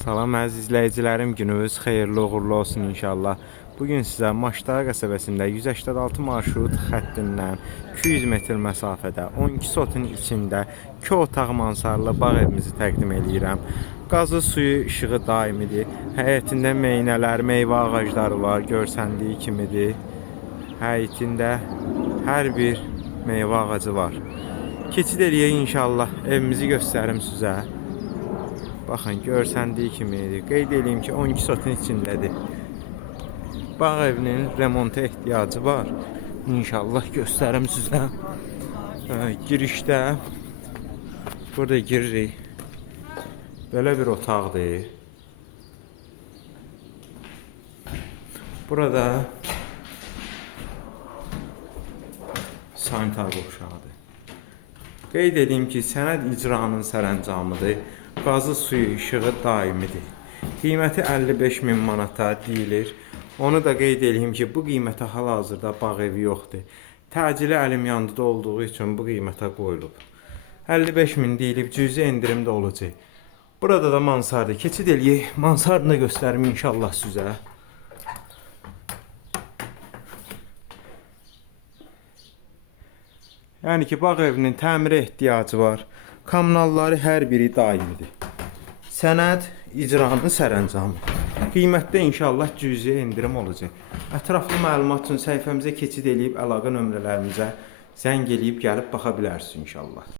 Salam əziz izləyicilərim, gününüz xeyirli uğurlu olsun inşallah. Bugün sizə Maşdağ qəsəbəsində 186 marşrut xəttindən 200 metr məsafədə 12 sotun içində 2 otaq mansarlı bağ evimizi təqdim edirəm. Qazı, suyu, işığı daimidir. Həyətində meynələr, meyvə ağacları var, görsəndiyi kimidir. Həyətində hər bir meyvə ağacı var. Keçid eləyək inşallah, evimizi göstərim sizə. Baxın, görsəndiyi kimidir. Qeyd edeyim ki, 12 sotun içindədir. Bağ evinin remonta ehtiyacı var. İnşallah göstərim sizə. Girişdə burada giririk. Belə bir otaqdır. Burada sanitar qovşağıdır. Qeyd edeyim ki, sənəd icranın sərəncamıdır. Qazı, suyu, işığı daimidir. Qiyməti 55.000 manata deyilir. Onu da qeyd edeyim ki, bu qiymətə hal-hazırda bağ evi yoxdur. Təcili əlim yandıda olduğu üçün bu qiymətə qoyulub. 55.000 deyilib, cüzi endirim də olacaq. Burada da mansardır. Keçid eləyək. Mansarını da göstərim inşallah sizə. Yəni ki, bağ evinin təmirə ehtiyacı var. Kommunalları hər biri daimidir. Sənəd icranın sərəncamı. Qiymətdə inşallah cüzi endirim olacaq. Ətraflı məlumat üçün səhifəmizə keçid edib əlaqə nömrələrimizə zəng eləyib gəlib baxa bilərsiniz inşallah.